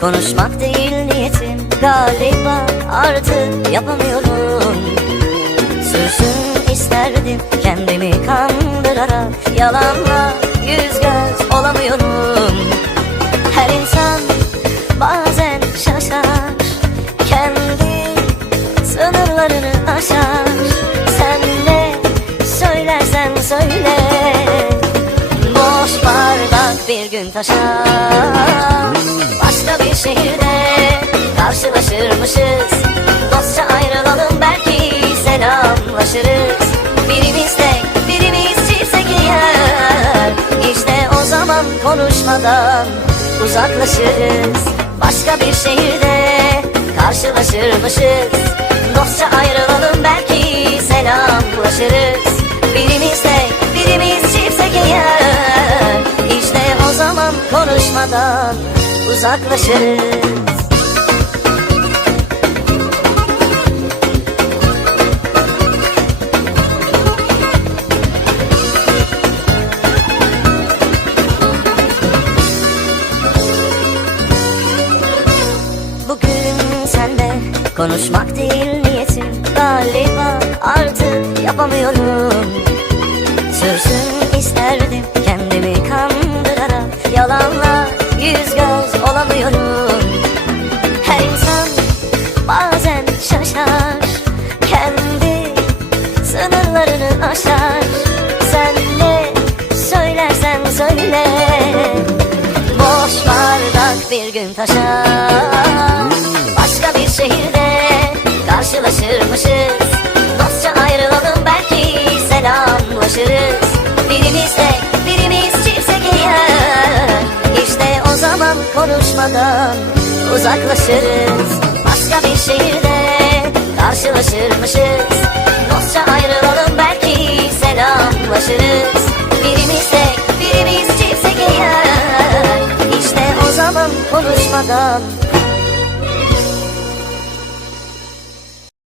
Konuşmak değil niyetim Galiba artık yapamıyorum. Sürsün isterdim kendimi kandırarak Yalanla yüz göz olamıyorum. Her insan bazen şaşar Kendi sınırlarını aşar. Sen ne söylersen söyle Boş bardak bir gün taşar şehirde karşılaşırmışız. Dostça ayrılalım belki selamlaşırız Birimiz tek birimiz çiftse eğer İşte o zaman konuşmadan uzaklaşırız. Başka bir şehirde karşılaşırmışız. Dostça ayrılalım belki selamlaşırız Birimiz tek birimiz çiftse eğer İşte o zaman konuşmadan uzaklaşırız. Bugün senle konuşmak değil aşar. Sen ne söylersen söyle. Boş bardak bir gün taşar. Başka bir şehirde karşılaşırmışız. Dostça ayrılalım belki selamlaşırız. Birimiz tek birimiz çiftsek eğer İşte o zaman konuşmadan uzaklaşırız. Başka bir şehirde karşılaşırmışız. Dostça ayrılalım selamlaşırız Birimiz tek birimiz çiftsek eğer İşte o zaman konuşmadan